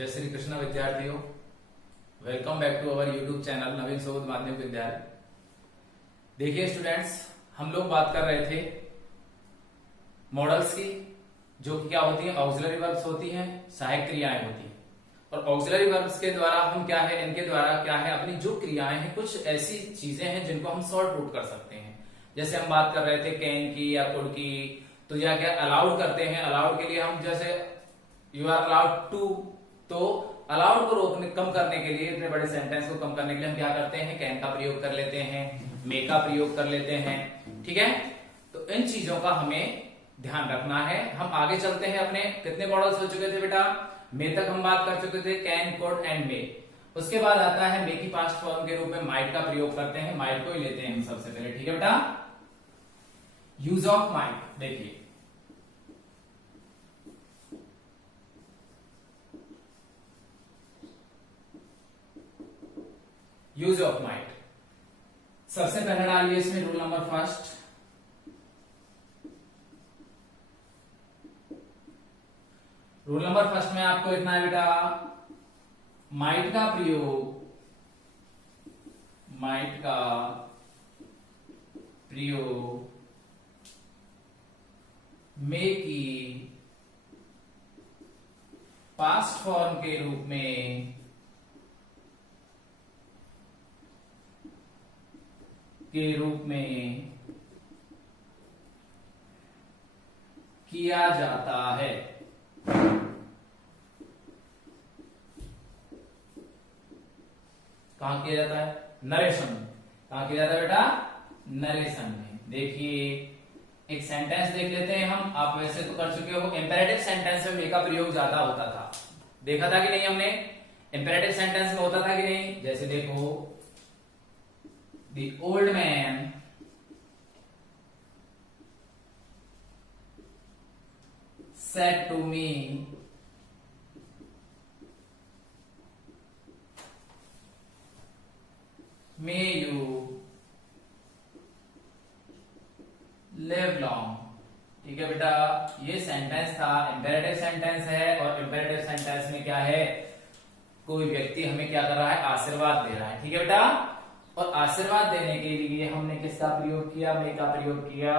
जय श्री कृष्ण विद्यार्थियों, welcome back to our YouTube channel Naveen Sod Madhyamik विद्यालय। देखिए स्टूडेंट्स, हम लोग बात कर रहे थे मॉडल्स की, जो कि क्या होती हैं, ऑक्सिलरी वर्ब्स होती हैं, सहायक क्रियाएं होती हैं। और ऑक्सिलरी वर्ब्स के द्वारा हम क्या है, इनके द्वारा क्या है, अपनी जो क्रियाएं हैं, कुछ ऐसी चीजें हैं जिनको हम शॉर्ट रूट कर सकते हैं। जैसे हम बात कर रहे थे कैन की या कुड की, तो या क्या अलाउड करते हैं। अलाउड के लिए हम जैसे यू आर अलाउड टू, तो अलाउड को रोकने कम करने के लिए, इतने बड़े सेंटेंस को कम करने के लिए हम क्या करते हैं, कैन का प्रयोग कर लेते हैं, मे का प्रयोग कर लेते हैं। ठीक है, तो इन चीजों का हमें ध्यान रखना है। हम आगे चलते हैं। अपने कितने मॉडल्स हो चुके थे बेटा? मे तक हम बात कर चुके थे, कैन, कुड एंड मे। उसके बाद आता है मे की पास्ट फॉर्म के रूप में माइट का प्रयोग करते हैं। माइट को ही लेते हैं हम सबसे पहले। ठीक है बेटा, यूज ऑफ माइट देखिए, यूज ऑफ माइट सबसे पहले डालिए इसमें rule number first. Rule number first में आपको इतना है बेटा, माइट का प्रयोग, माइट का प्रयोग मे की पास्ट फॉर्म के रूप में किया जाता है। कहां किया जाता है? नरेशन में। कहां किया जाता है बेटा? नरेशन में। देखिए एक सेंटेंस देख लेते हैं हम। आप वैसे तो कर चुके हो, इंपेरेटिव सेंटेंस में मे का प्रयोग ज्यादा होता था। देखा था कि नहीं हमने? इंपेरेटिव सेंटेंस में होता था कि नहीं? जैसे देखो, The old man said to me, may you live long। ठीक है बेटा, ये सेंटेंस था, इंपेरेटिव सेंटेंस है। और इंपेरेटिव सेंटेंस में क्या है, कोई व्यक्ति हमें क्या कर रहा है, आशीर्वाद दे रहा है। ठीक है बेटा, और आशीर्वाद देने के लिए हमने किसका प्रयोग किया? मे का प्रयोग किया।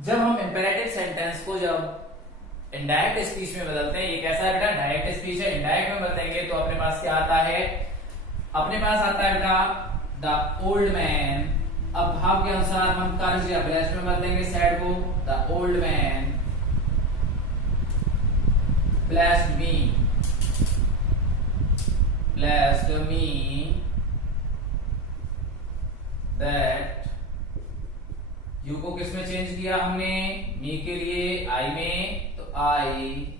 जब हम इंपेरेटिव सेंटेंस को जब इनडायरेक्ट स्पीच में बदलते हैं, ये कैसा है बेटा? डायरेक्ट स्पीच है। इनडायरेक्ट में बदलेंगे तो अपने पास क्या आता है? अपने पास आता है बेटा द ओल्ड मैन। अब भाव के अनुसार हम कर्ज या ब्लेस्ड में बदलेंगे सैड को। The old man blessed me that. You को किस में चेंज किया हमने? मी के लिए आई में, तो आई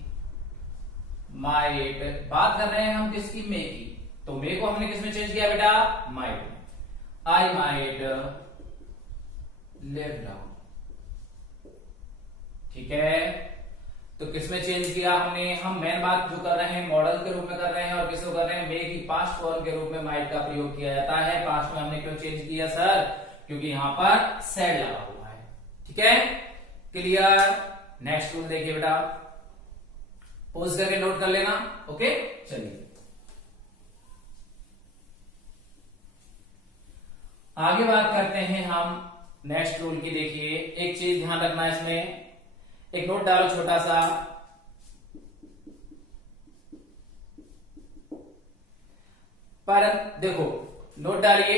माइट। बात कर रहे हैं हम किसकी? मे की। तो मे को हमने किस में चेंज किया बेटा? माइट में। I might live long. ठीक है, तो किसमें चेंज किया हमने? हम मेन बात जो कर रहे हैं मॉडल के रूप में कर रहे हैं, और किसको कर रहे हैं? मे की पास्ट फॉर्म के रूप में माइट का प्रयोग किया जाता है। पास्ट में हमने क्यों चेंज किया सर? क्योंकि यहां पर सेड लगा हुआ है। ठीक है, क्लियर? नेक्स्ट रूल देखिए बेटा, पोज करके नोट कर लेना। ओके, चलिए आगे बात करते हैं हम नेक्स्ट रूल की। देखिए एक चीज ध्यान रखना, इसमें एक नोट डालो छोटा सा। पर देखो, नोट डालिए,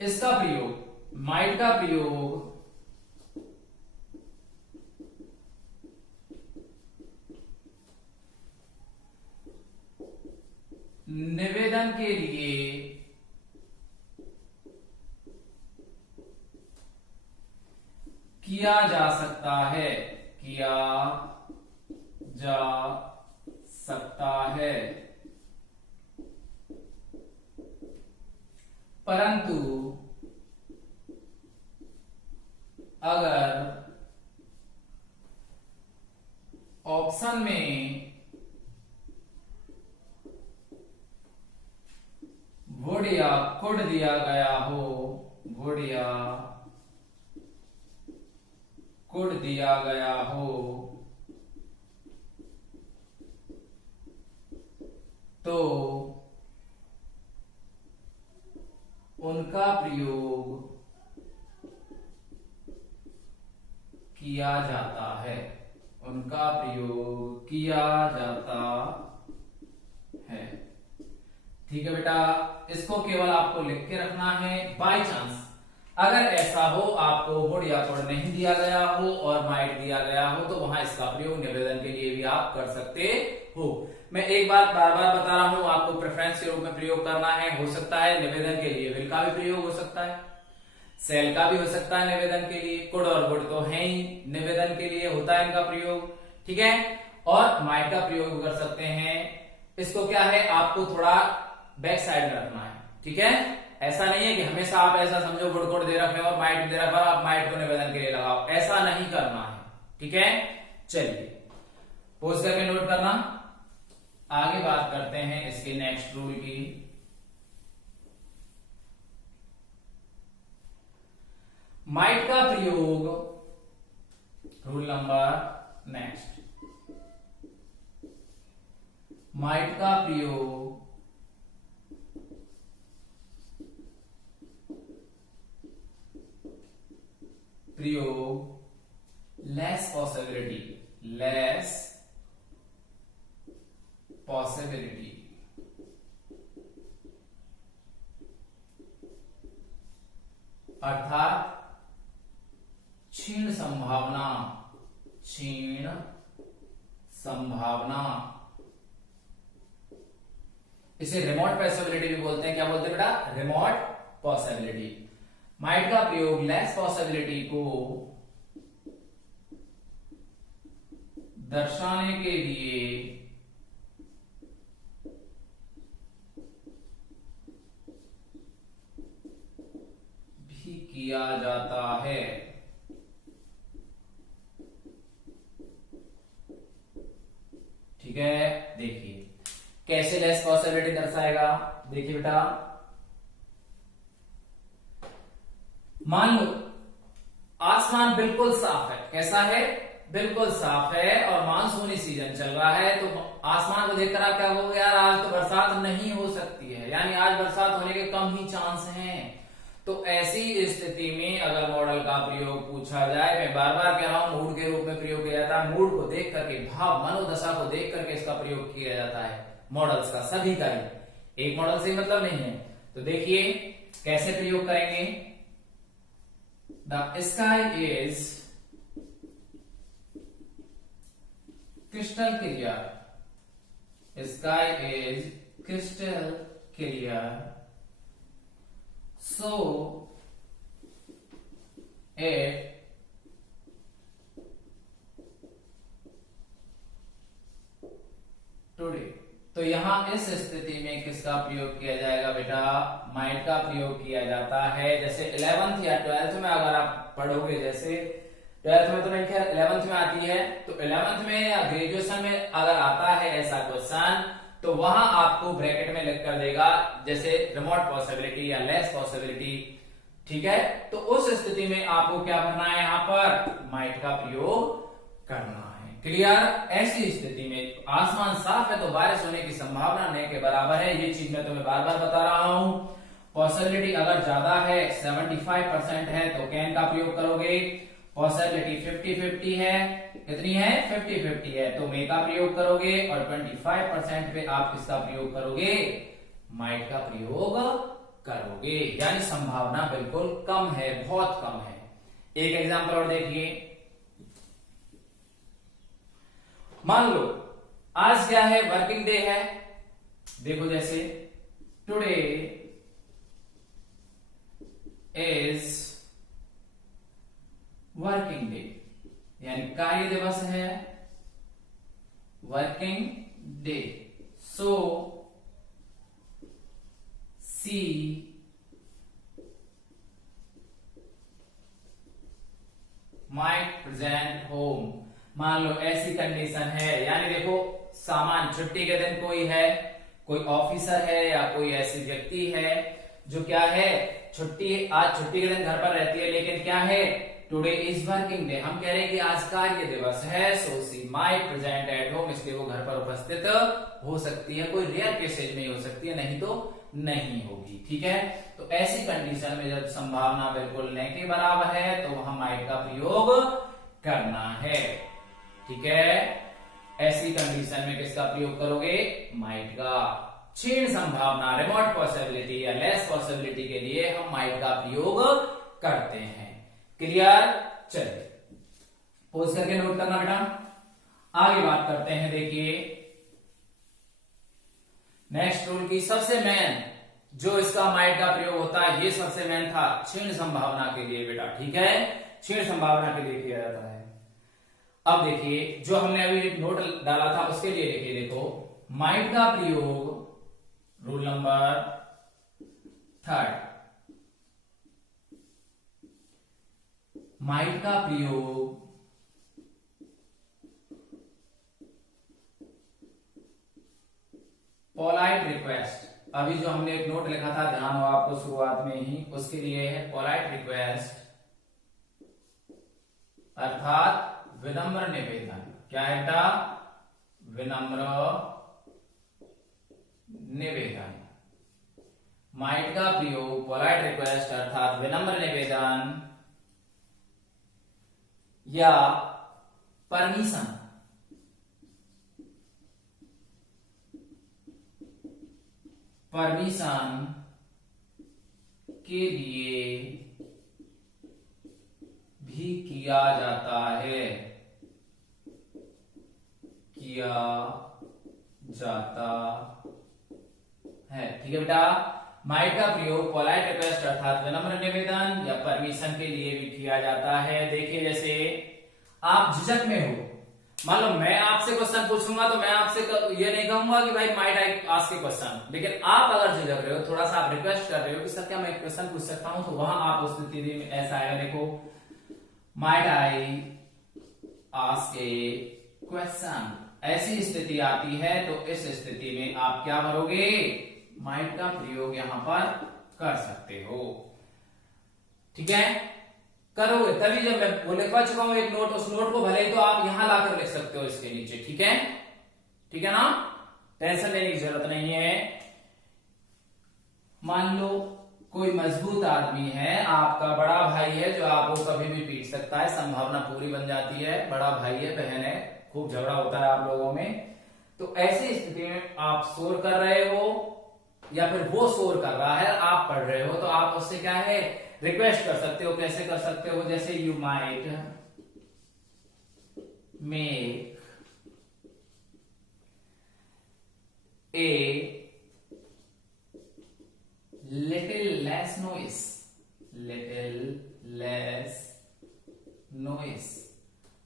इसका प्रयोग, माइट का प्रयोग निवेदन के लिए किया जा सकता है। किया जा सकता है, परंतु अगर ऑप्शन में वुड या कुड दिया गया हो, वुड या कुड दिया गया हो तो उनका प्रयोग किया जाता है, उनका प्रयोग किया जाता है। ठीक है बेटा, इसको केवल आपको लिख के रखना है। बाय चांस अगर ऐसा हो आपको वुड या कुड नहीं दिया गया हो और माइट दिया गया हो तो वहां इसका प्रयोग निवेदन के लिए भी आप कर सकते हो। मैं एक बात बार बार बता रहा हूं, आपको प्रेफरेंस के रूप में प्रयोग करना है। हो सकता है निवेदन के लिए विल का भी प्रयोग हो सकता है, सेल का भी हो सकता है निवेदन के लिए, कुड और वुड तो है ही, निवेदन के लिए होता है इनका प्रयोग। ठीक है, और माइट का प्रयोग कर सकते हैं। इसको क्या है, आपको थोड़ा बैक साइड में रखना है। ठीक है, ऐसा नहीं है कि हमेशा आप ऐसा समझो वुड कोड दे रखे और माइट दे रखा आप माइट को निवेदन के लिए लगाओ, ऐसा नहीं करना है। ठीक है, चलिए पोज करके नोट करना। आगे बात करते हैं इसके नेक्स्ट रूल की। माइट का प्रयोग, रूल नंबर नेक्स्ट, माइट का प्रयोग लेस पॉसिबिलिटी अर्थात क्षीण संभावना, इसे रिमोट पॉसिबिलिटी भी बोलते हैं। क्या बोलते हैं बेटा, रिमोट पॉसिबिलिटी। माइट का प्रयोग लेस पॉसिबिलिटी को दर्शाने के लिए भी किया जाता है। ठीक है, देखिए कैसे लेस पॉसिबिलिटी दर्शाएगा। देखिए बेटा, मान लो आसमान बिल्कुल साफ है। कैसा है, बिल्कुल साफ है और मानसूनी सीजन चल रहा है। तो आसमान को देखकर आप क्या कहोगे, यार आज तो बरसात नहीं हो सकती है, यानी आज बरसात होने के कम ही चांस हैं। तो ऐसी स्थिति में अगर मॉडल का प्रयोग पूछा जाए, मैं बार बार कह रहा हूं मूड के रूप में प्रयोग किया जाता है। मूड को देख करके, भाव मनोदशा को देख करके इसका प्रयोग किया जाता है मॉडल्स का, सभी का ही, एक मॉडल से मतलब नहीं है। तो देखिए कैसे प्रयोग करेंगे। The sky is crystal clear, sky is crystal clear, so it today। तो यहां इस स्थिति में किसका प्रयोग किया जाएगा बेटा, माइट का प्रयोग किया जाता है। जैसे 11th या 12th में अगर आप पढ़ोगे, जैसे 12th में तो नहीं, खैर 11th में आती है, तो 11th में या ग्रेजुएशन में अगर आता है ऐसा क्वेश्चन, तो वहां आपको ब्रैकेट में लिख कर देगा जैसे रिमोट पॉसिबिलिटी या लेस पॉसिबिलिटी। ठीक है, तो उस स्थिति में आपको क्या करना है, यहां पर माइट का प्रयोग करना है। क्लियर। ऐसी स्थिति में आसमान साफ है तो बारिश होने की संभावना नहीं के बराबर है। ये चीज मैं तुम्हें बार बार बता रहा हूं। पॉसिबिलिटी अगर ज्यादा है, 75% है, तो कैन का प्रयोग करोगे। पॉसिबिलिटी 50-50 है, कितनी है, 50-50 है, तो मे का प्रयोग करोगे। और 25% पे आप किसका प्रयोग करोगे, माइट का प्रयोग करोगे। यानी संभावना बिल्कुल कम है, बहुत कम है। एक एग्जांपल और देखिए, मान लो आज क्या है, वर्किंग डे है। देखो जैसे टुडे इज वर्किंग डे, यानी कार्य दिवस है, वर्किंग डे। सो सी माइट प्रेजेंट होम। मान लो ऐसी कंडीशन है, यानी देखो सामान छुट्टी के दिन कोई है, कोई ऑफिसर है या कोई ऐसी व्यक्ति है जो क्या है, छुट्टी, आज छुट्टी के दिन घर पर रहती है, लेकिन क्या है टुडे इज वर्किंग डे, हम कह रहे हैं कि आज कार्य दिवस है, so she might present at home, इसलिए वो घर पर उपस्थित हो सकती है, कोई रेयर केसेज में हो सकती है, नहीं तो नहीं होगी। ठीक है, तो ऐसी कंडीशन में जब संभावना बिल्कुल न के बराबर है तो वहां माइट का प्रयोग करना है। ठीक है, ऐसी कंडीशन में किसका प्रयोग करोगे? माइट का। क्षीण संभावना, रिमोट पॉसिबिलिटी या लेस पॉसिबिलिटी के लिए हम माइट का प्रयोग करते हैं। क्लियर? चलिए पोज करके नोट करना बेटा। आगे बात करते हैं, देखिए नेक्स्ट रूल की सबसे मेन जो इसका माइट का प्रयोग होता है, ये सबसे मेन था क्षीण संभावना के लिए बेटा। ठीक है, क्षीण संभावना के लिए किया जाता है। अब देखिए जो हमने अभी नोट डाला था उसके लिए देखिए, देखो माइट का प्रयोग रूल नंबर 3, माइट का प्रयोग पोलाइट रिक्वेस्ट, अभी जो हमने एक नोट लिखा था ध्यान हो आपको शुरुआत में ही, उसके लिए है पोलाइट रिक्वेस्ट अर्थात विनम्र निवेदन। क्या है बेटा? विनम्र निवेदन। माइट का प्रयोग पोलाइट रिक्वेस्ट अर्थात विनम्र निवेदन या परमिशन के लिए भी किया जाता है, किया जाता है। ठीक है बेटा, माइट का प्रयोग पोलाइट रिक्वेस्ट अर्थात विनम्र निवेदन या परमिशन के लिए भी किया जाता है। देखिए जैसे आप झिझक में हो, मान लो मैं आपसे क्वेश्चन पूछूंगा तो मैं आपसे ये नहीं कहूंगा कि भाई might I ask A question, लेकिन आप अगर झिझक रहे हो, थोड़ा सा आप रिक्वेस्ट कर रहे हो कि सर क्या मैं क्वेश्चन पूछ सकता हूं, तो वहां आप उस स्थिति में ऐसा आएगा, देखो might I ask A question, ऐसी स्थिति आती है तो इस स्थिति में आप क्या करोगे? माइट का प्रयोग यहां पर कर सकते हो। ठीक है, करोगे तभी जब मैं वो लिखवा चुका हूं एक नोट, उस नोट को भले ही तो आप यहां लाकर लिख सकते हो इसके नीचे। ठीक है, ठीक है ना, टेंशन लेने की जरूरत नहीं है। मान लो कोई मजबूत आदमी है, आपका बड़ा भाई है जो आपको कभी भी पीट सकता है, संभावना पूरी बन जाती है, बड़ा भाई है, बहन है, खूब झगड़ा होता है आप लोगों में, तो ऐसी स्थिति में आप शोर कर रहे हो या फिर वो शोर कर रहा है, आप पढ़ रहे हो, तो आप उससे क्या है रिक्वेस्ट कर सकते हो। कैसे कर सकते हो? जैसे you might make a little less noise, little less noise.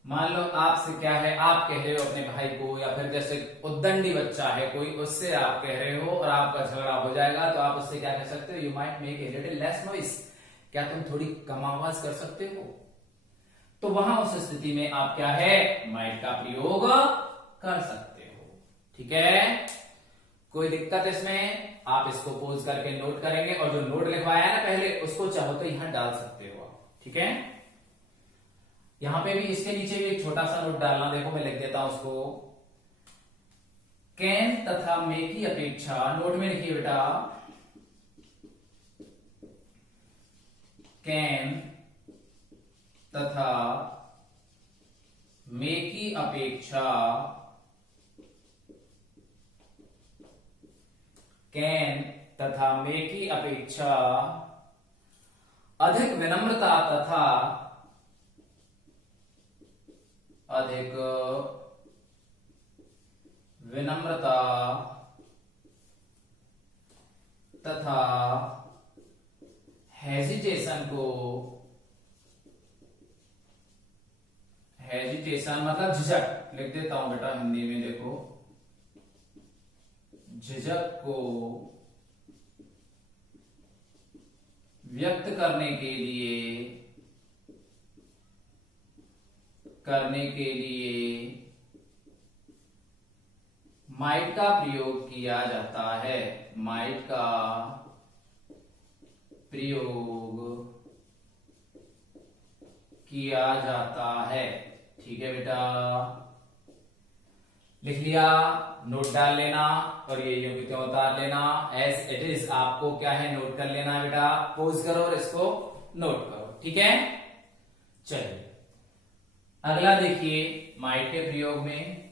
मान लो आपसे क्या है, आप कह रहे हो अपने भाई को, या फिर जैसे उद्दंडी बच्चा है कोई, उससे आप कह रहे हो और आपका झगड़ा हो जाएगा, तो आप उससे क्या कह सकते हो? You might make a little less noise, क्या तुम थोड़ी कम आवाज कर सकते हो? तो वहां उस स्थिति में आप क्या है, माइट का प्रयोग कर सकते हो। ठीक है, कोई दिक्कत इसमें? आप इसको पोज करके नोट करेंगे, और जो नोट लिखवाया है ना पहले, उसको चाहो तो यहां डाल सकते हो आप। ठीक है, यहां पे भी इसके नीचे भी एक छोटा सा नोट डालना, देखो मैं लिख देता हूं उसको। कैन तथा मे की अपेक्षा, नोट में लिखिए बेटा, कैन तथा मे की अपेक्षा, कैन तथा मे की अपेक्षा अधिक विनम्रता तथा अधिक विनम्रता तथा हेजिटेशन को, हेजिटेशन मतलब झिझक, लिख देता हूं बेटा हिंदी में, देखो झिझक को व्यक्त करने के लिए माइट का प्रयोग किया जाता है, माइट का प्रयोग किया जाता है। ठीक है बेटा, लिख लिया, नोट डाल लेना और ये यूं क्यों उतार लेना, एज इट इज आपको क्या है नोट कर लेना है बेटा। पोज करो और इसको नोट करो। ठीक है, चलिए अगला देखिए, माइट के प्रयोग में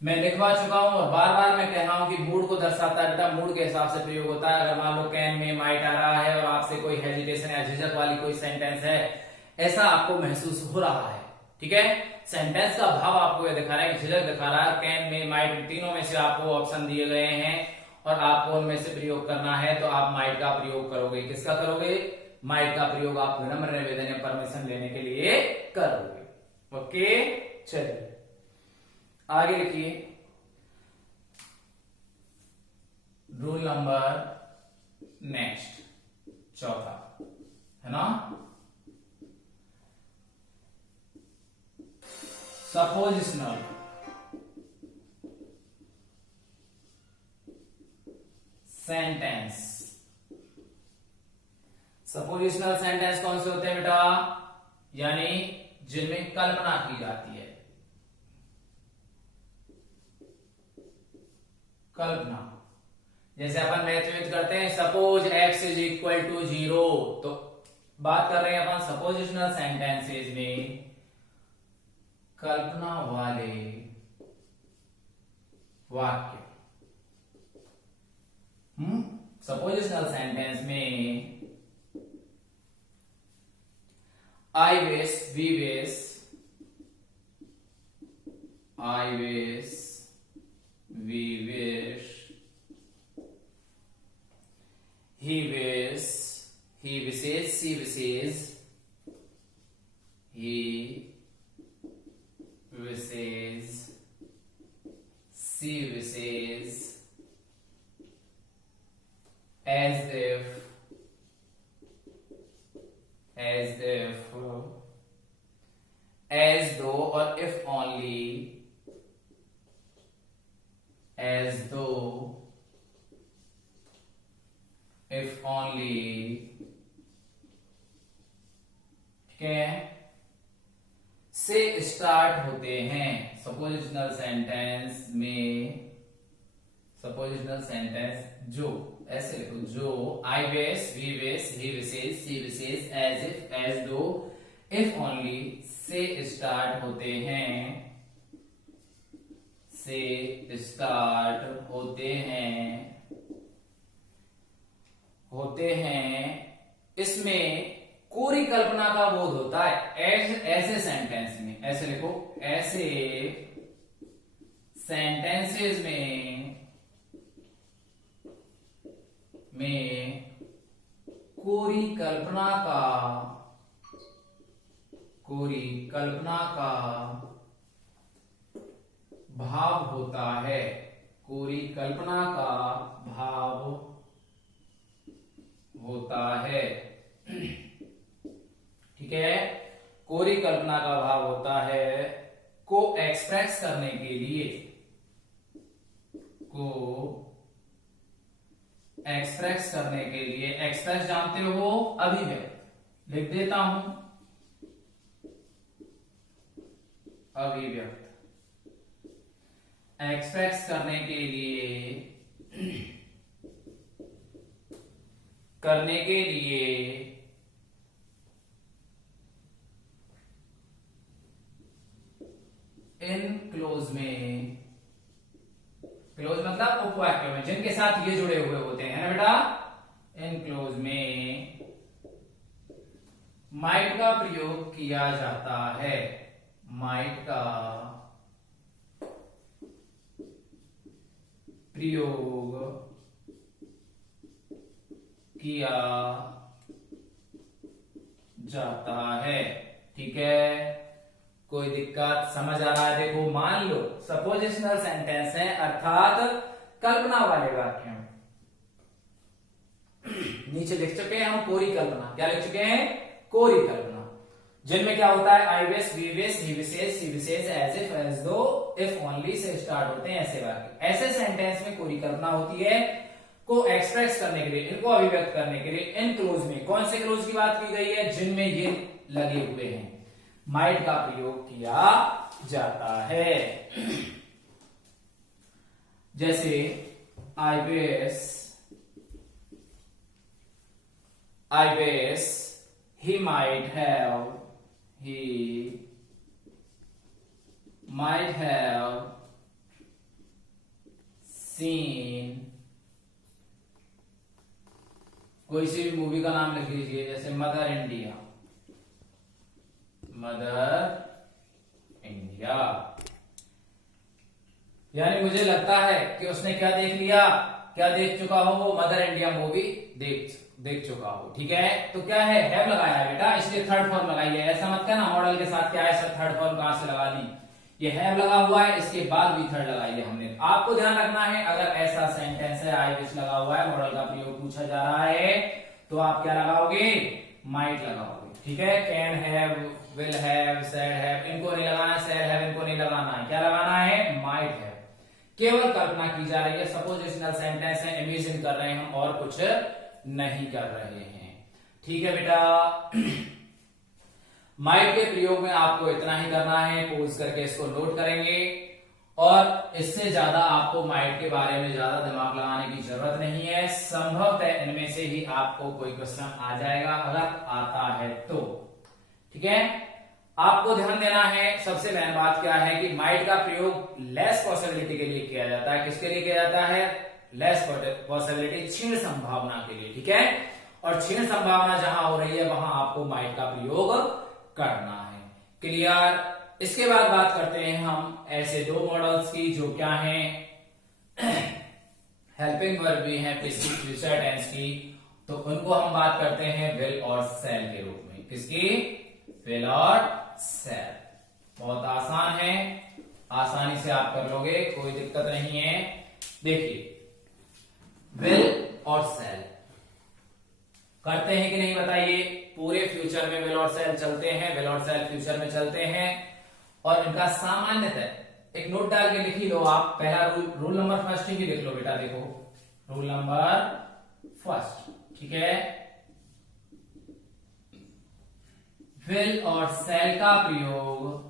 मैं लिखवा चुका हूं और बार बार मैं कह रहा हूं कि मूड को दर्शाता है बेटा, मूड के हिसाब से प्रयोग होता है। अगर मान लो कैन में माइट आ रहा है और आपसे कोई हेजिटेशन या झिझक वाली कोई सेंटेंस है, ऐसा आपको महसूस हो रहा है, ठीक है, सेंटेंस का भाव आपको ये दिखा रहा है, झिझक दिखा रहा है, कैन में माइट, तीनों में से आपको ऑप्शन दिए गए हैं और आपको उनमें से प्रयोग करना है, तो आप माइट का प्रयोग करोगे। किसका करोगे? माइट का प्रयोग आप विनम्र निवेदन या परमिशन लेने के लिए करोगे। ओके, चलिए आगे लिखिए, रूल नंबर नेक्स्ट, चौथा है ना, सपोजिशनल सेंटेंस। सपोजिशनल सेंटेंस कौन से होते हैं बेटा? यानी जिनमें कल्पना की जाती है। कल्पना, जैसे अपन मैथ करते हैं, suppose x is equal to 0, तो बात कर रहे हैं अपन सपोजिशनल सेंटेंसेज में कल्पना वाले वाक्य। सपोजिशनल सेंटेंस में I wish, we wish, I wish, we wish, he wish, he wishes, she wishes, he wishes, she wishes, as if, as though और if only, as though, if only, ठीक है, से start होते हैं suppositional sentence में। Suppositional sentence जो, ऐसे लिखो, जो I wish, we wish, he wishes, she wishes, as if, as though, if only से स्टार्ट होते हैं, से स्टार्ट होते हैं, इसमें कोरी कल्पना का बोध होता है। ऐसे सेंटेंस में, ऐसे लिखो, ऐसे सेंटेंसेस में कोरी कल्पना का भाव होता है। कोरी कल्पना का भाव होता है, ठीक है, कोरी कल्पना का भाव होता है को एक्सप्रेस करने के लिए, को एक्सप्रेस करने के लिए, एक्सप्रेस जानते हो, अभिव्यक्त, लिख देता हूं, अभिव्यक्त, एक्सप्रेस करने के लिए इन क्लोज में, क्लोज मतलब उपवाक्य में, जिनके साथ ये जुड़े हुए होते हैं ना बेटा, इन क्लोज में माइट का प्रयोग किया जाता है। माइट का प्रयोग किया जाता है, ठीक है, कोई दिक्कत समझ आ रहा है? देखो, मान लो सपोजिशनल सेंटेंस है, अर्थात कल्पना वाले वाक्य, नीचे लिख चुके हैं हम कोरी कल्पना। क्या लिख चुके हैं? कोरी कल्पना, जिनमें क्या होता है, I wish, we wish, he wishes, she wishes, as if, as though, if only से स्टार्ट होते हैं ऐसे वाक्य। ऐसे सेंटेंस में कोरी कल्पना होती है। को एक्सप्रेस करने के लिए, इनको अभिव्यक्त करने के लिए इन क्लोज में, कौन से क्लोज की बात की गई है, जिनमें ये लगे हुए हैं, माइट का प्रयोग किया जाता है। जैसे आई wish he might have seen, कोई सी भी मूवी का नाम लिख लीजिए, जैसे मदर इंडिया, यानी मुझे लगता है कि उसने क्या देख लिया, क्या देख चुका हो, वो मदर इंडिया मूवी देख चुका हो। ठीक है, तो क्या है, हैव लगाया है बेटा, इसलिए थर्ड फॉर्म लगाई है। ऐसा मत कहना मॉडल के साथ क्या है सर थर्ड फॉर्म कहां से लगा दी, ये हैव लगा हुआ है, इसके बाद भी थर्ड लगाई है हमने। आपको ध्यान रखना है, अगर ऐसा सेंटेंस है आई विश लगा हुआ है, मॉडल का प्रयोग पूछा जा रहा है, तो आप क्या लगाओगे, माइट लगाओगे। ठीक है, can have, will have, said have, इनको नहीं लगाना है, सेड हैव इनको नहीं लगाना है, क्या लगाना है, माइट हैव। केवल कल्पना की जा रही है, सपोजिशनल सेंटेंस है, इमेजिन कर रहे हैं हम और कुछ नहीं कर रहे हैं। ठीक है बेटा, माइट के प्रयोग में आपको इतना ही करना है, पोज करके इसको नोट करेंगे, और इससे ज्यादा आपको माइट के बारे में ज्यादा दिमाग लगाने की जरूरत नहीं है। संभवतः इनमें से ही आपको कोई क्वेश्चन आ जाएगा, अगर आता है तो। ठीक है, आपको ध्यान देना है, सबसे मेन बात क्या है कि माइट का प्रयोग लेस पॉसिबिलिटी के लिए किया जाता है। किसके लिए किया जाता है, लेस पॉसिबिलिटी, क्षीण संभावना के लिए। ठीक है, और क्षीण संभावना जहां हो रही है वहां आपको माइट का प्रयोग करना है। क्लियर। इसके बाद बात करते हैं हम ऐसे दो मॉडल्स की जो क्या हैं, हेल्पिंग वर्ब भी हैं फ्यूचर टेंस की, तो उनको हम बात करते हैं विल और शैल के रूप में। किसकी, विल और शैल। बहुत आसान है, आसानी से आप कर लोगे, कोई दिक्कत नहीं है। देखिए, विल और शैल करते हैं कि नहीं बताइए, पूरे फ्यूचर में विल और शैल चलते हैं, विल और शैल फ्यूचर में चलते हैं, और इनका सामान्यतः एक नोट डाल के लिख ही लो आप। पहला रूल नंबर फर्स्ट ही लिख लो बेटा, देखो रूल नंबर फर्स्ट। ठीक है, विल और शैल का प्रयोग,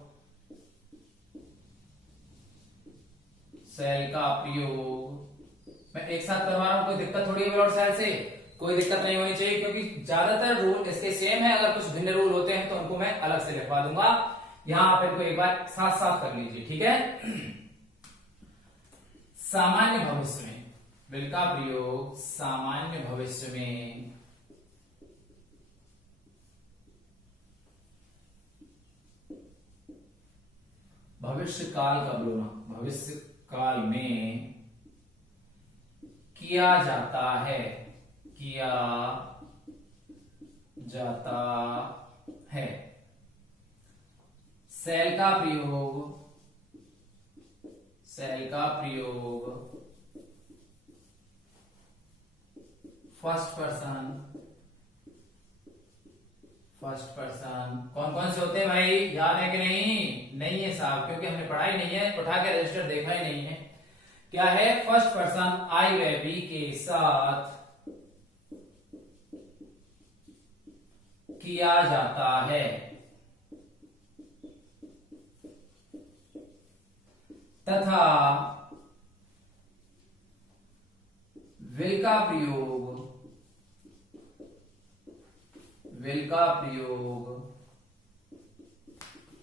मैं एक साथ करवा रहा हूं, कोई दिक्कत थोड़ी है विल और शैल से, कोई दिक्कत नहीं होनी चाहिए, क्योंकि ज्यादातर रूल इसके सेम है। अगर कुछ भिन्न रूल होते हैं तो उनको मैं अलग से लिखवा दूंगा। यहां आप इनको एक बार साथ साथ कर लीजिए। ठीक है, सामान्य भविष्य में विल का प्रयोग, सामान्य भविष्य में भविष्य काल का बोलना, भविष्य काल में किया जाता है, किया जाता है। शैल का प्रयोग, फर्स्ट पर्सन कौन कौन से होते हैं भाई, याद है कि नहीं, नहीं है साहब, क्योंकि हमने पढ़ाई नहीं है, उठा के रजिस्टर देखा ही नहीं है। क्या है, फर्स्ट पर्सन आई व बी के साथ किया जाता है, तथा विल का प्रयोग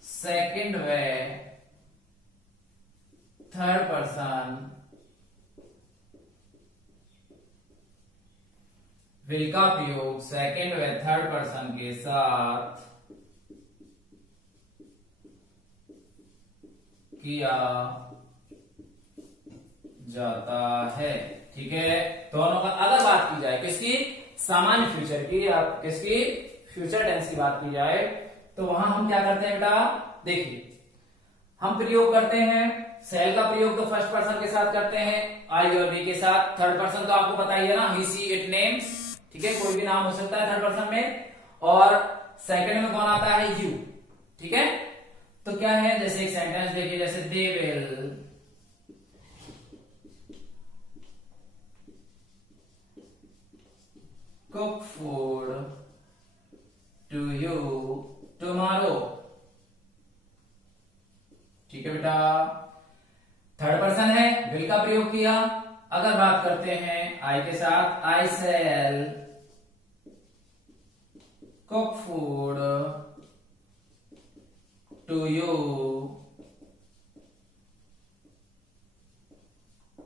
सेकंड व थर्ड पर्सन, विल का प्रयोग सेकंड व थर्ड पर्सन के साथ किया जाता है। ठीक है, दोनों का अगर बात की जाए किसकी, सामान्य फ्यूचर की, या किसकी, फ्यूचर टेंस की बात की जाए, तो वहां हम क्या करते हैं बेटा, देखिए हम प्रयोग करते हैं, सेल का प्रयोग तो फर्स्ट पर्सन के साथ करते हैं, आई और बी के साथ। थर्ड पर्सन तो आपको पता ही है ना, ही सी इट नेम्स। ठीक है, कोई भी नाम हो सकता है थर्ड पर्सन में, और सेकंड में कौन आता है, यू। ठीक है, तो क्या है, जैसे एक सेंटेंस देखिए, जैसे they will cook food to you tomorrow. ठीक है बेटा, थर्ड पर्सन है, विल का प्रयोग किया। अगर बात करते हैं आई के साथ, I shall cook food to you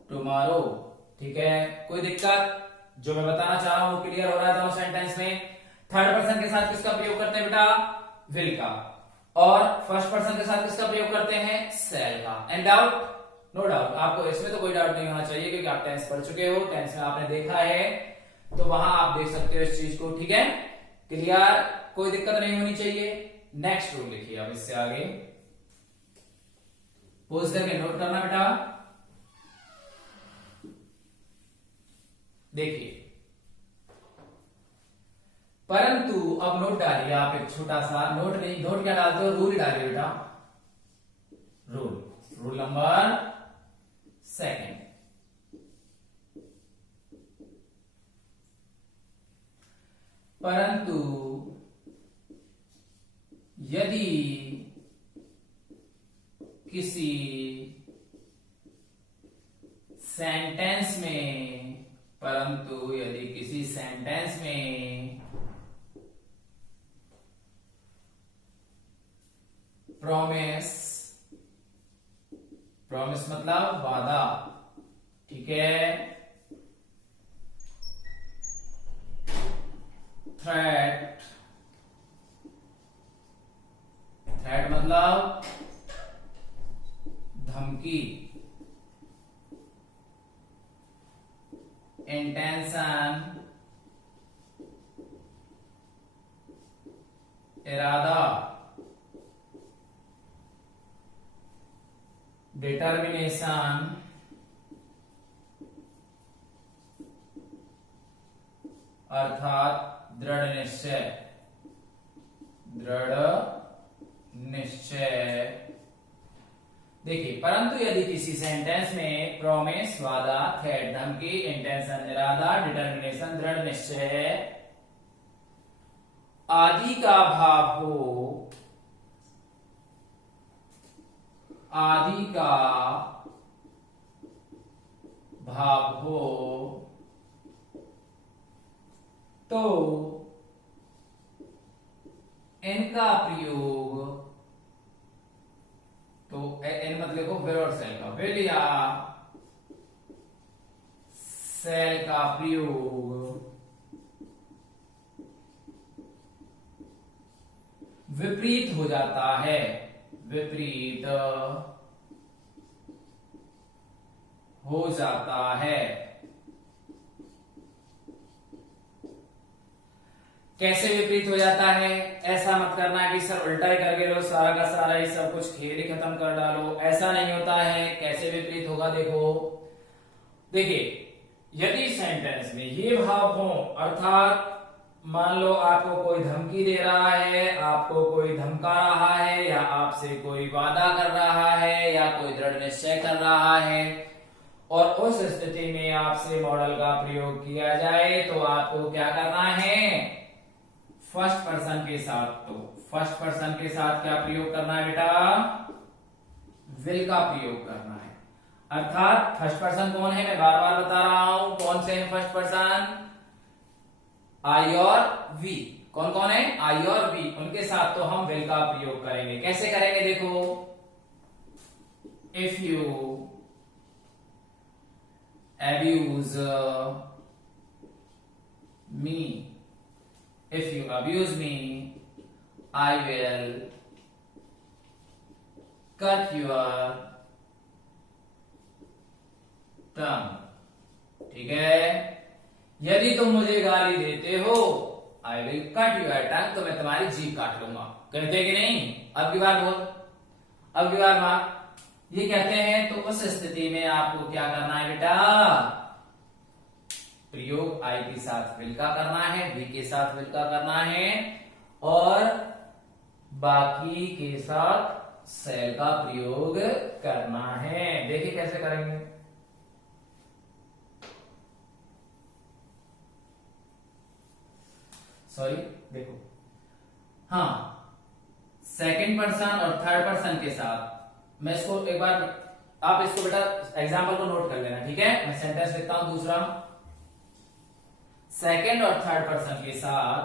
tomorrow. ठीक है, कोई दिक्कत? जो मैं बताना चाह रहा हूं वो क्लियर हो रहा है दोनों सेंटेंस में। थर्ड पर्सन के साथ किसका प्रयोग करते हैं बेटा? विल का। और फर्स्ट पर्सन के साथ किसका प्रयोग करते हैं? सेल का। And doubt? नो डाउट, आपको इसमें तो कोई डाउट नहीं होना चाहिए क्योंकि आप टेंस पढ़ चुके हो, टेंस में आपने देखा है, तो वहां आप देख सकते हो इस चीज को। ठीक है, क्लियर, कोई दिक्कत नहीं होनी चाहिए। नेक्स्ट रूल लिखिए अब इससे आगे, पोज करके नोट करना बेटा। देखिए, परंतु अब नोट डालिए आप, एक छोटा सा नोट, नहीं नोट क्या डालते हो, रूल डालिए बेटा। रूल नंबर सेकंड, परंतु यदि किसी सेंटेंस में, परंतु यदि किसी सेंटेंस में प्रॉमिस, प्रॉमिस मतलब वादा, ठीक है, थ्रेट, थ्रेट मतलब धमकी, इंटेंशन इरादा, डिटर्मिनेशन अर्थात दृढ़ निश्चय, दृढ़ निश्चय। देखिए, परंतु यदि किसी सेंटेंस में प्रॉमिस वादा, थ्रेट धमकी, इंटेंशन इरादा, डिटर्मिनेशन दृढ़ निश्चय आदि का भाव हो, आदि का भाव हो, तो इनका प्रयोग, तो एन मत लिखो, विल और सेल का, विल या सेल का प्रयोग विपरीत हो जाता है, विपरीत हो जाता है। कैसे विपरीत हो जाता है? ऐसा मत करना कि सर उल्टा ही करके लो, सारा का सारा ही सब कुछ खेल ही खत्म कर डालो, ऐसा नहीं होता है। कैसे विपरीत होगा देखो, देखिए, यदि सेंटेंस में ये भाव हो, अर्थात मान लो आपको कोई धमकी दे रहा है, आपको कोई धमका रहा है, या आपसे कोई वादा कर रहा है, या कोई दृढ़ निश्चय कर रहा है, और उस स्थिति में आपसे मॉडल का प्रयोग किया जाए, तो आपको क्या करना है? फर्स्ट पर्सन के साथ, तो फर्स्ट पर्सन के साथ क्या प्रयोग करना है बेटा? विल का प्रयोग करना है। अर्थात फर्स्ट पर्सन कौन है, मैं बार बार बता रहा हूं, कौन से है फर्स्ट पर्सन? आई और वी। कौन कौन है? आई और वी, उनके साथ तो हम विल का प्रयोग करेंगे। कैसे करेंगे देखो, if you abuse me, if you abuse me, I will cut your tongue। ठीक है, यदि तुम मुझे गाली देते हो, आई विल कट यूर टंग, तो मैं तुम्हारी जीभ काट लूंगा। कहते कि नहीं? अब की बार बोल, अब की बार मार, ये कहते हैं। तो उस स्थिति में आपको क्या करना है बेटा? प्रयोग आई के साथ विल का करना है, वी के साथ विल का करना है, और बाकी के साथ सेल का प्रयोग करना है। देखिए कैसे करेंगे। सॉरी देखो, हाँ सेकंड पर्सन और थर्ड पर्सन के साथ, मैं इसको एक बार, आप इसको बेटा एग्जाम्पल को नोट कर लेना, ठीक है। मैं सेंटेंस लिखता हूं दूसरा, सेकंड और थर्ड पर्सन के साथ,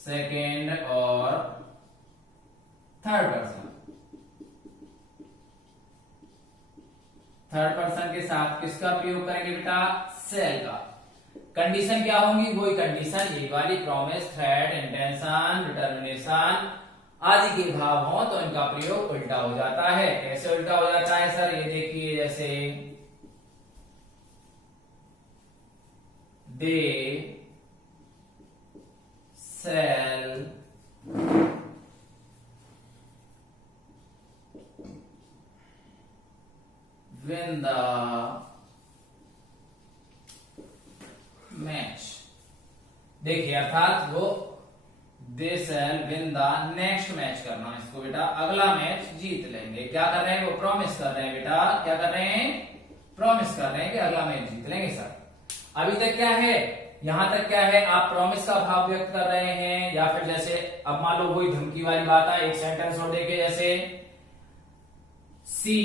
सेकंड और थर्ड पर्सन, थर्ड पर्सन के साथ किसका प्रयोग करेंगे बेटा, सेल का। कंडीशन क्या होंगी, वही कंडीशन ये वाली, प्रॉमिस, थ्रेट, इंटेंशन, डिटर्मिनेशन आदि के भाव हो तो इनका प्रयोग उल्टा हो जाता है। कैसे उल्टा हो जाता है सर, ये देखिए, जैसे they sell win the match. देखिए अर्थात वो दे शैल विन द नेक्स्ट मैच करना, इसको बेटा अगला मैच जीत लेंगे। क्या कर रहे हैं, वो प्रॉमिस कर रहे हैं बेटा, क्या कर रहे हैं, प्रॉमिस कर रहे हैं कि अगला मैच जीत लेंगे सर। अभी तक क्या है, यहां तक क्या है, आप प्रॉमिस का भाव व्यक्त कर रहे हैं, या फिर जैसे अब मान लो वही धमकी वाली बात है, एक सेंटेंस और देखे, जैसे सी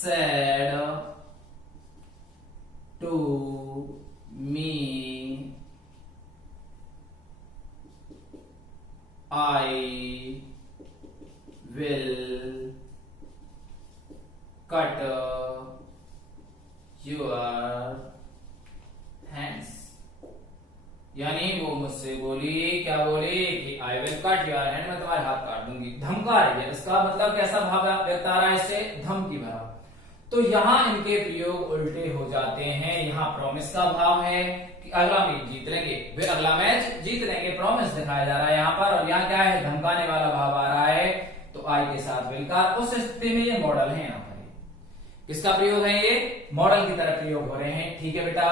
said to me I will cut your hands। यानी वो मुझसे बोली, क्या बोली कि I will cut your hand, मैं तुम्हारे हाथ काट दूंगी, धमका रही है। इसका मतलब कैसा भाव व्यक्त आ रहा है, इससे धमकी भरा। तो यहां इनके प्रयोग उल्टे हो जाते हैं। यहां प्रॉमिस का भाव है कि अगला मैच जीत लेंगे, वे अगला मैच जीत लेंगे, प्रॉमिस दिखाया जा रहा है यहां पर, और यहां क्या है, धमकाने वाला भाव आ रहा है। तो आई के साथ विल का, उस स्थिति में ये मॉडल है। यहां पर किसका प्रयोग है, ये मॉडल की तरह प्रयोग हो रहे हैं, ठीक है बेटा।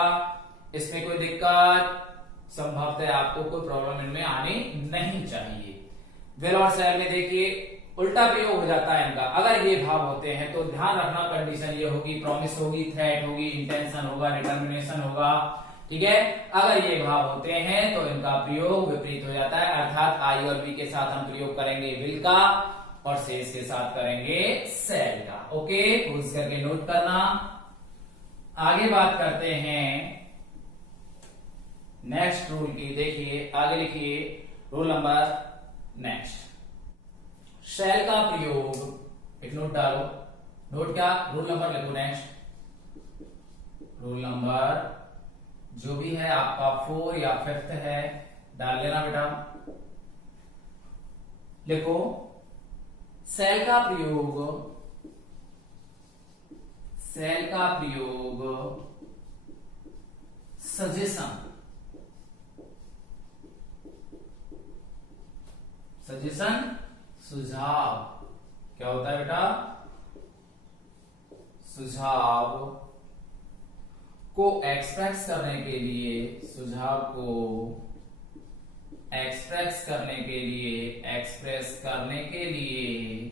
इसमें कोई दिक्कत संभवतः आपको कोई प्रॉब्लम इनमें आनी नहीं चाहिए। विल और शैल में देखिए उल्टा प्रयोग हो जाता है इनका। अगर ये भाव होते हैं तो ध्यान रखना, कंडीशन ये होगी, प्रॉमिस होगी, थ्रेट होगी, इंटेंशन होगा, डिटर्मिनेशन होगा, ठीक है। अगर ये भाव होते हैं तो इनका प्रयोग विपरीत हो जाता है, अर्थात आई और बी के साथ हम प्रयोग करेंगे विल का और शेष के साथ करेंगे सेल का। ओके, पूछ करके नोट करना। आगे बात करते हैं नेक्स्ट रूल की। देखिए आगे लिखिए, रूल नंबर नेक्स्ट, शैल का प्रयोग, एक नोट डालो, नोट क्या, रूल नंबर लिखो नेक्स्ट, रूल नंबर जो भी है आपका 4 या 5 है डाल लेना बेटा। लिखो, शैल का प्रयोग, शैल का प्रयोग सजेशन, सजेशन सुझाव, क्या होता है बेटा, सुझाव को एक्सप्रेस करने के लिए, सुझाव को एक्सप्रेस करने के लिए, एक्सप्रेस करने के लिए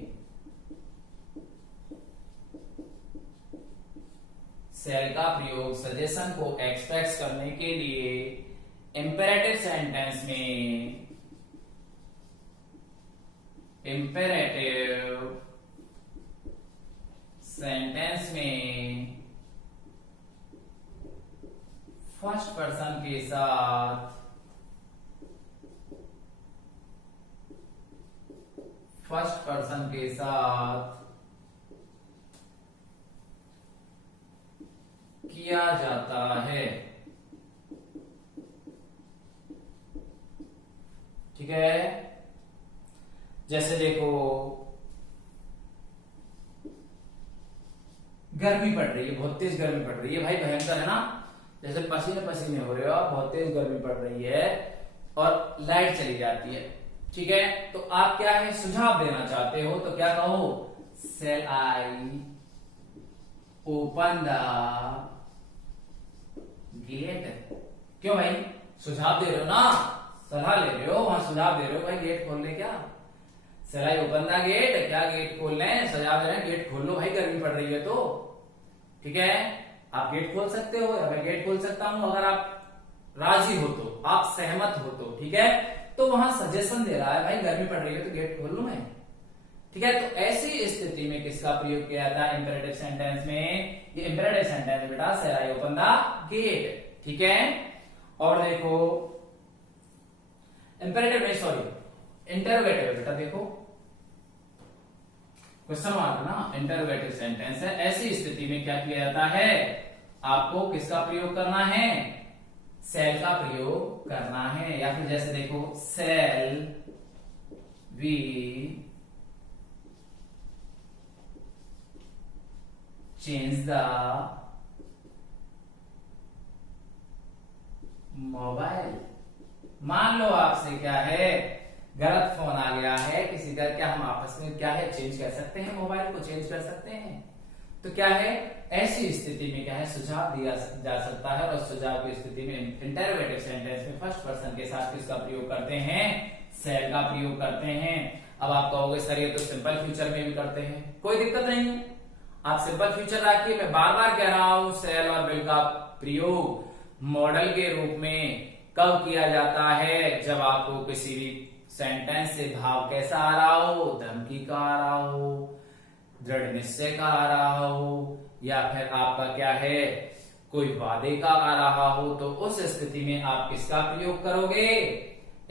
शैल का प्रयोग सजेशन को एक्सप्रेस करने के लिए इंपेरेटिव सेंटेंस में, इंपेरेटिव सेंटेंस में फर्स्ट पर्सन के साथ, फर्स्ट पर्सन के साथ किया जाता है, ठीक है। जैसे देखो, गर्मी पड़ रही है, बहुत तेज गर्मी पड़ रही है भाई, भयंकर है ना, जैसे पसीने पसीने हो रहे हो आप, बहुत तेज गर्मी पड़ रही है और लाइट चली जाती है, ठीक है। तो आप क्या है, सुझाव देना चाहते हो, तो क्या कहो, shall I open the gate. क्यों भाई, सुझाव दे रहे हो ना, सलाह ले रहे हो, वहां सुझाव दे रहे हो भाई, गेट खोल ले क्या, shall I open the gate, क्या गेट खोल लें, सुझाव दे रहे हैं गेट खोल लो भाई, गर्मी पड़ रही है तो, ठीक है। आप गेट खोल सकते हो या मैं गेट खोल सकता हूं, अगर आप राजी हो तो, आप सहमत हो तो, ठीक है। तो वहां सजेशन दे रहा है भाई गर्मी पड़ रही है तो गेट खोल लूं मैं, ठीक है। तो ऐसी स्थिति में किसका प्रयोग किया जाता है इंपेरेटिव सेंटेंस में? ये इंपेरेटिव सेंटेंस बेटा sir I open the gate, ठीक है। और देखो इंपेरेटिव नहीं, सॉरी इंटरोगेटिव बेटा, देखो क्वेश्चन मार्क ना, इंटरोगेटिव सेंटेंस है। ऐसी स्थिति में क्या किया जाता है? आपको किसका प्रयोग करना है? सेल का प्रयोग करना है। या फिर जैसे देखो shall we change the mobile. मान लो आपसे क्या है, गलत फोन आ गया है किसी का, क्या हम आपस में क्या है चेंज कर सकते हैं? मोबाइल को चेंज कर सकते हैं। तो क्या है ऐसी स्थिति में क्या है सुझाव दिया जा सकता है, और सुझाव की स्थिति में इंटरोगेटिव सेंटेंस में फर्स्ट पर्सन के साथ किसका प्रयोग करते हैं? सेल का प्रयोग करते हैं। अब आप कहोगे सर ये तो सिंपल फ्यूचर में भी करते हैं, कोई दिक्कत नहीं है, आप सिंपल फ्यूचर रखिए। मैं बार बार कह रहा हूं सेल और विल का प्रयोग मॉडल के रूप में कब किया जाता है? जब आपको किसी भी सेंटेंस से भाव कैसा आ रहा हो, धमकी का आ रहा हो, दृढ़ निश्चय का आ रहा हो, या फिर आपका क्या है कोई वादे का आ रहा हो, तो उस स्थिति में आप किसका प्रयोग करोगे?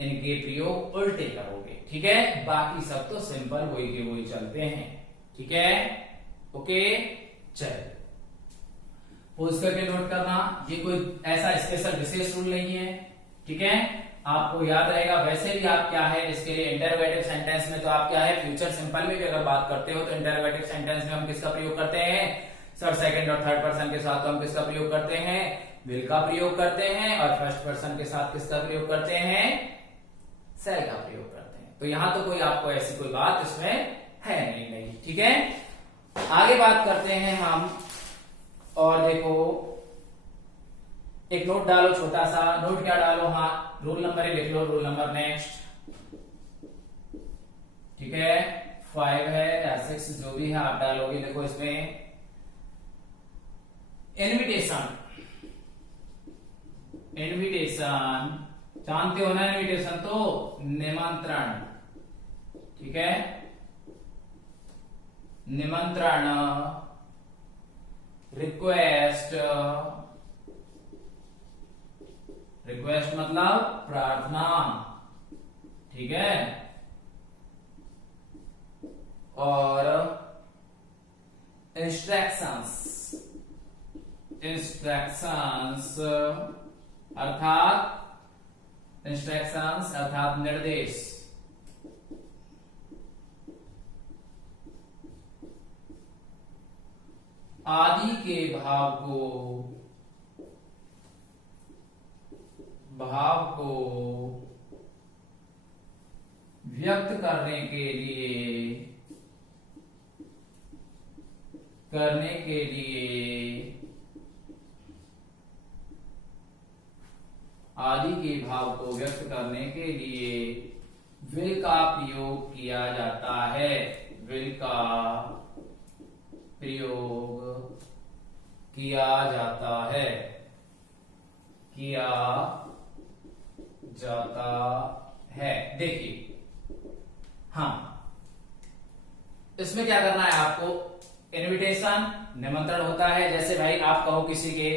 इनके प्रयोग उल्टे करोगे, ठीक है। बाकी सब तो सिंपल वही के वही चलते हैं, ठीक है। ओके चलिए पोज करके नोट करना, ये कोई ऐसा स्पेशल विशेष रूल नहीं है, ठीक है। आपको याद रहेगा। वैसे भी आप क्या है इसके लिए इंटरोगेटिव सेंटेंस में तो आप क्या है फ्यूचर सिंपल में भी अगर बात करते हो तो इंटरोगेटिव सेंटेंस में हम किसका प्रयोग करते हैं? सर सेकंड और थर्ड पर्सन के साथ तो हम किसका प्रयोग करते हैं? विल का प्रयोग करते हैं। और फर्स्ट पर्सन के साथ किसका प्रयोग करते हैं? सेल का प्रयोग करते हैं। तो यहां तो कोई आपको ऐसी कोई बात इसमें है नहीं, ठीक है। आगे बात करते हैं हम, और देखो एक नोट डालो, छोटा सा नोट क्या डालो? हाँ रोल नंबर ही लिख लो, रोल नंबर नेक्स्ट, ठीक है। 5 है या 6 जो भी है आप डालोगे। देखो इसमें इनविटेशन, इनविटेशन जानते हो ना, इनविटेशन तो निमंत्रण, ठीक है। निमंत्रण, रिक्वेस्ट, रिक्वेस्ट मतलब प्रार्थना, ठीक है। और इंस्ट्रक्शंस, इंस्ट्रक्शंस अर्थात इंस्ट्रक्शंस अर्थात निर्देश, आदि के भाव को व्यक्त करने के लिए आदि के भाव को व्यक्त करने के लिए विल का प्रयोग किया जाता है। विल का प्रयोग किया जाता है, किया जाता है। देखिए हाँ इसमें क्या करना है आपको? इनविटेशन निमंत्रण होता है। जैसे भाई आप कहो किसी के,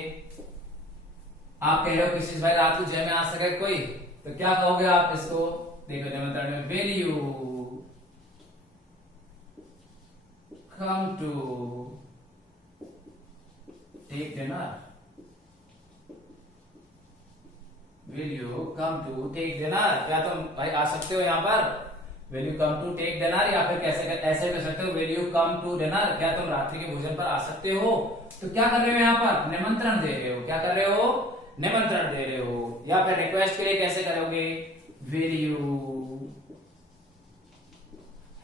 आप कह रहे हो किसी से भाई रात को जय में आ सके कोई, तो क्या कहोगे आप इसको? देखो निमंत्रण में will you come to take dinner, will you come to take dinner. क्या तुम भाई आ सकते हो यहाँ पर? Will you come to take dinner, या फिर कैसे ऐसे कर सकते हो will you come to dinner, क्या तुम रात्रि के भोजन पर आ सकते हो? तो क्या कर रहे हो यहाँ पर? निमंत्रण दे रहे हो। क्या कर रहे हो? निमंत्रण दे रहे हो। या फिर रिक्वेस्ट के लिए कैसे करोगे? Will you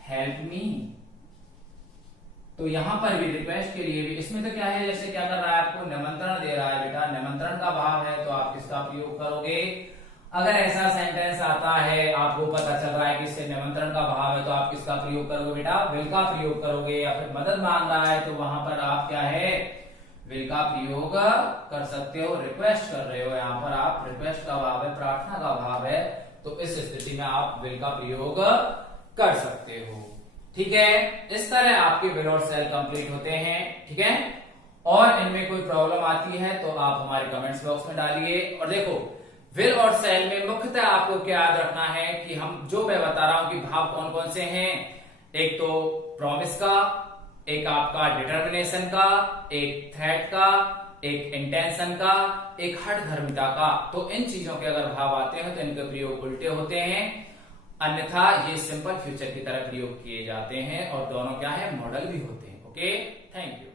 help me. तो यहां पर भी रिक्वेस्ट के लिए भी, इसमें तो क्या है जैसे क्या कर रहा है आपको? निमंत्रण दे रहा है बेटा, निमंत्रण का भाव है तो आप किसका प्रयोग करोगे? अगर ऐसा सेंटेंस आता है आपको पता चल रहा है कि इससे निमंत्रण का भाव है तो आप किसका प्रयोग करोगे बेटा? विल का प्रयोग करोगे। या फिर मदद मांग रहा है तो वहां पर आप क्या है? विल का प्रयोग कर सकते हो, रिक्वेस्ट कर रहे हो, यहाँ पर आप रिक्वेस्ट का भाव है, प्रार्थना का भाव है, तो इस स्थिति में आप विल का प्रयोग कर सकते हो। ठीक है, इस तरह आपके विल और सेल कंप्लीट होते हैं। ठीक है, और इनमें कोई प्रॉब्लम आती है तो आप हमारे कमेंट्स बॉक्स में डालिए। और देखो, विल और सेल में मुख्यतः आपको क्या याद रखना है कि हम जो मैं बता रहा हूं कि भाव कौन कौन से हैं, एक तो प्रॉमिस का, एक आपका डिटर्मिनेशन का, एक थ्रेट का, एक इंटेंशन का, एक हठधर्मिता का। तो इन चीजों के अगर भाव आते हैं तो इनके प्रयोग उल्टे होते हैं, अन्यथा ये सिंपल फ्यूचर की तरह प्रयोग किए जाते हैं और दोनों क्या है, मॉडल भी होते हैं। Okay, thank you.